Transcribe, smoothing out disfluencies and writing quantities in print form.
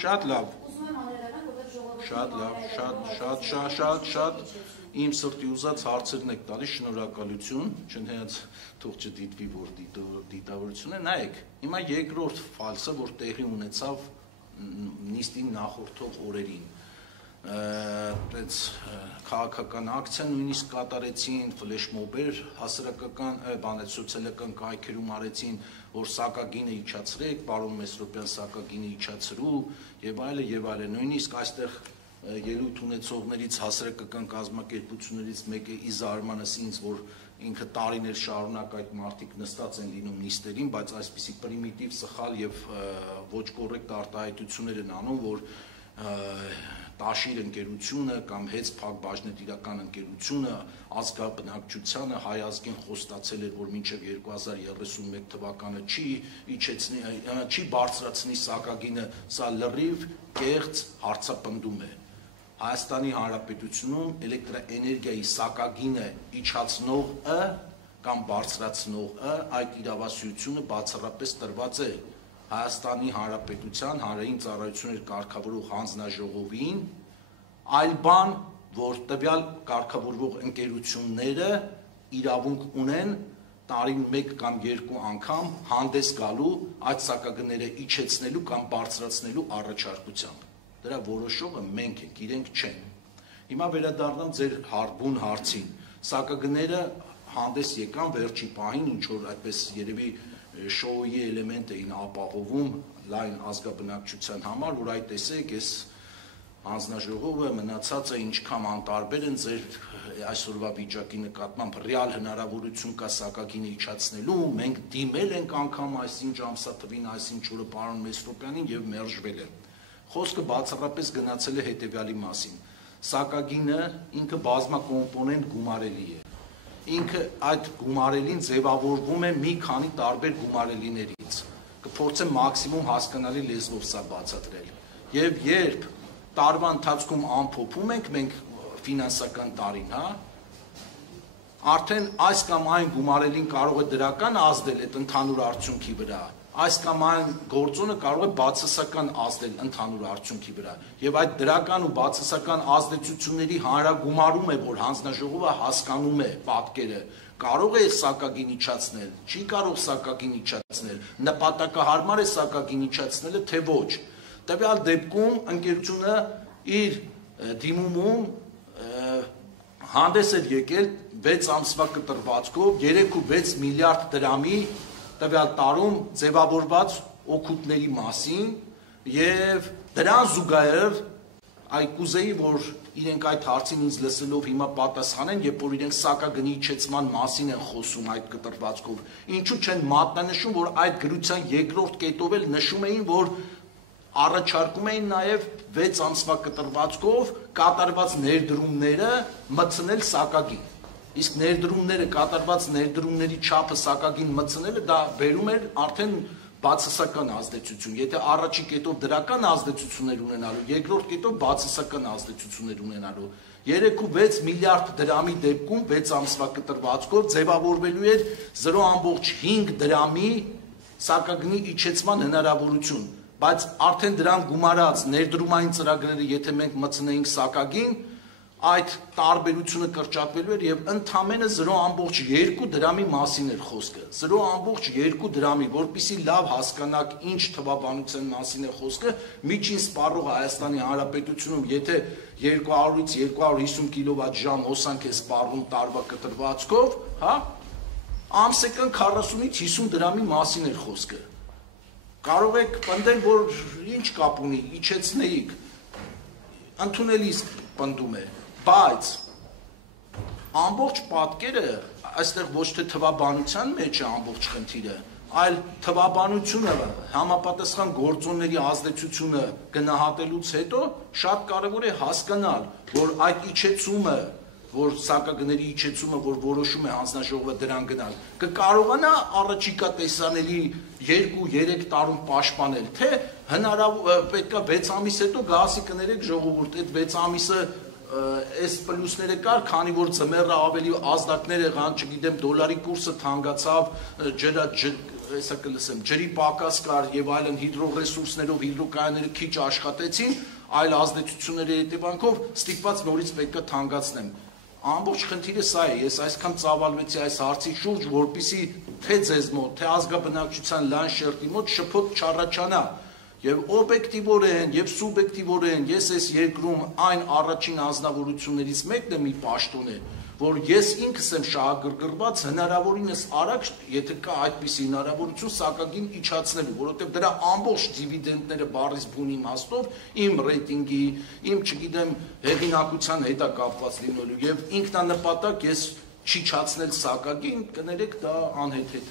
Շատ լավ, շատ իմ սրտի ուզած հարցերն եք տալիս, շնորհակալություն, չնայած թող չդիտվի, որ դիտավորություն է, նայեք, հիմա երկրորդ ֆալսը, որ տեղի ունեցավ նիստին նախորդող օրերին, քաղաքական ակցիա նույնիսկ կատարեցին, ֆլեշմոբեր հասարակական, սոցիալական կայքերում արեցին, որ սակագինը իջացրեք, պարոն Մեսրոպյան սակագինը իջացրու եւ այլն, նույնիսկ այստեղ ելույթ ունեցողներից հասարակական կազմակերպություններից մեկը ի զարմանս ինձ, որ ինքը տարիներ շարունակ այդ մարդիկ նստած են լինում նիստերին, բայց այսպիսի պրիմիտիվ, սխալ եւ ոչ կոռեկտ արտահայտություններ են անում, որ Տաշիր ընկերությունը կամ Հեց Փակ բաժնետիրական ընկերությունը ազգաբնակչությանը հայ ազգին խոստացել էր, որ մինչև 2031 թվականը չի բարձրացնի սակագինը, սա լրիվ կեղծ հարցապնդում է։ Հայաստանի Հանրապետությունում էլեկտրաէներգիայի սակագինը իջացնողը կամ բարձրացնողը այդ իրավասությունը բացառապես տրված է Հայաստանի Հանրապետության հանրային ծառայություններ կարգավորող հանձնաժողովին, այլ բան, որ տվյալ կարգավորող ընկերությունները իրավունք ունեն տարին 1 կամ 2 անգամ հանդես գալու այդ սակագները իջեցնելու կամ բարձրացնելու առաջարկությամբ։ Դրա որոշողը մենք ենք, իրենք չեն։ Հիմա վերադառնամ ձեր բուն հարցին։ Սակագները հանդես եկան վերջի պահին, ինչ որ այդպես երևի շոուի էլեմենտ էին ապահովում լայն ազգաբնակչության համար, որ այդ տեսեք, այս հանձնաժողովը մնացածը ինչքան անտարբեր են ձեր այսօրվա վիճակի նկատմամբ ռեալ հնարավորություն կա սակագինը իջացնելու, մենք դիմել ենք անգամ այսինչ ամսաթվին, այսինչ օրը պարոն Մեսրոպյանին եւ մերժվել է։ Խոսքը բացառապես գնացել է հետեւյալի մասին։ Սակագինը ինքը բազմակոմպոնենտ գումարելի է։ Ինքը այդ գումարելին ձևավորվում է մի քանի տարբեր գումարելիներից։ Կփորձեմ մաքսիմում հասկանալի լեզվով սա բացատրել։ Եվ երբ տարվա ընթացքում ամփոփում ենք մենք ֆինանսական տարին, արդեն այս կամ այն գումարելին կարող է դրական ազդել այդ ընդհանուր արդյունքի վրա, այս կամ այն գործոնը կարող է բացասական ազդել ընդհանուր արդյունքի վրա, եւ այդ դրական ու բացասական ազդեցությունների հանրագումարում է, որ հանձնաժողովը հասկանում է պատկերը, կարող է սակագին իջացնել, չի կարող սակագին իջացնել, նպատակահարմար է սակագին իջացնելը, թե ոչ։ Տվյալ դեպքում ընկերությունը իր դիմումում հանդես էր եկել 6 ամսվա կտրվածքով 3.6 միլիարդ դրամի տվյալ տարում ձևավորված օգուտների մասին եւ դրան զուգահեռ կուզեի, որ իրենք այդ հարցին ինձ լսելով հիմա պատասխանեն, երբ որ իրենք սակագնի իջեցման մասին են խոսում այդ կտրվածքով, ինչու չեն մատնանշում, որ այդ գրության երկրորդ կետով էլ նշում էին, որ առաջարկում էին նաև 6 ամսվա կտրվածքով կատարված ներդրումները մտցնել սակագին։ Իսկ ներդրումները կատարված ներդրումների չափը սակագին մտցնելը դա բերում էր արդեն բացասական ազդեցություն։ Եթե առաջի կետով դրական ազդեցություններ ունենալու, երկրորդ կետով բացասական ազդեցություններ ունենալու 3.6 միլիարդ դրամի դեպքում 6 ամսվա կտրվածքով ձևավորվելու էր 0.5 դրամի սակագնի իջեցման հնարավորություն, բայց արդեն դրան գումարած ներդրումային ծրագրերը, եթե մենք մտցնեինք սակագին, այդ տարբերությունը կրճատվելու էր եւ ընդամենը 0.2 դրամի մասին էր խոսքը։ 0.2 դրամի, որպեսզի լավ հասկանաք ինչ թվաբանության մասին է խոսքը, միջին սպառող Հայաստանի Հանրապետությունում, եթե 200-ից 250 կիլովատ-ժամ հոսանք է սպառվում տարվա կտրվածքով, ամսական 40-ից 50 դրամի մասին էր խոսքը։ Կարող եք պնդել, որ ինչ կապ ունի, իջեցնեիք, ընդունելի պնդում է, բայց ամբողջ պատկերը այստեղ ոչ թե թվաբանության մեջ է ամբողջ խնդիրը, այլ թվաբանությունը համապատասխան գործոնների ազդեցությունը գնահատելուց հետո շատ կարևոր է հասկանալ, որ այդ իջեցումը, որ սակագների իջեցումը, որ որոշում է հանձնաժողովը դրան գնալ, կկարողանա առաջիկա տեսանելի 2-3 տարում պաշտպանել, թե հնարավոր պետքա 6 ամիս հետո գասի կներեք ժողովուրդ, այդ 6 ամիսը այս պլյուսները կար, քանի որ ձմեռը ավելի ազդակներ եղան, չգիտեմ, դոլարի կուրսը թանկացավ, հեսա կլսեմ, ջրի պակաս կար եւ այլն հիդրոռեսուրսներով հիդրոկայանները քիչ աշխատեցին, այլ ազդեցությունների հետևանքով ստիպված նորից պետք է թանկացնեմ։ Ամբողջ խնդիրը սա է, ես այսքան ծավալվեցի այս հարցի շուրջ, որպեսզի թե ձեզ մոտ, թե ազգաբնակչության լայն շերտի մոտ շփոթ չառաջանա։ Եվ օբյեկտիվորեն եւ սուբյեկտիվորեն ես այս երկրում այն առաջին անձնավորություններից մեկն եմ մի պաշտոն է, որ ես ինքս եմ շահագրգռված հնարավորինս արագ, եթե կա այդպիսի հնարավորություն, սակագին իջացնելու, որովհետեւ դրա ամբողջ դիվիդենդները բառից բուն իմաստով իմ ռեյտինգի, իմ չգիտեմ հեղինակության հետ է կապված լինելու եւ ինքնանպատակ ես չիջացնել սակագին, կներեք դա անհեթեթ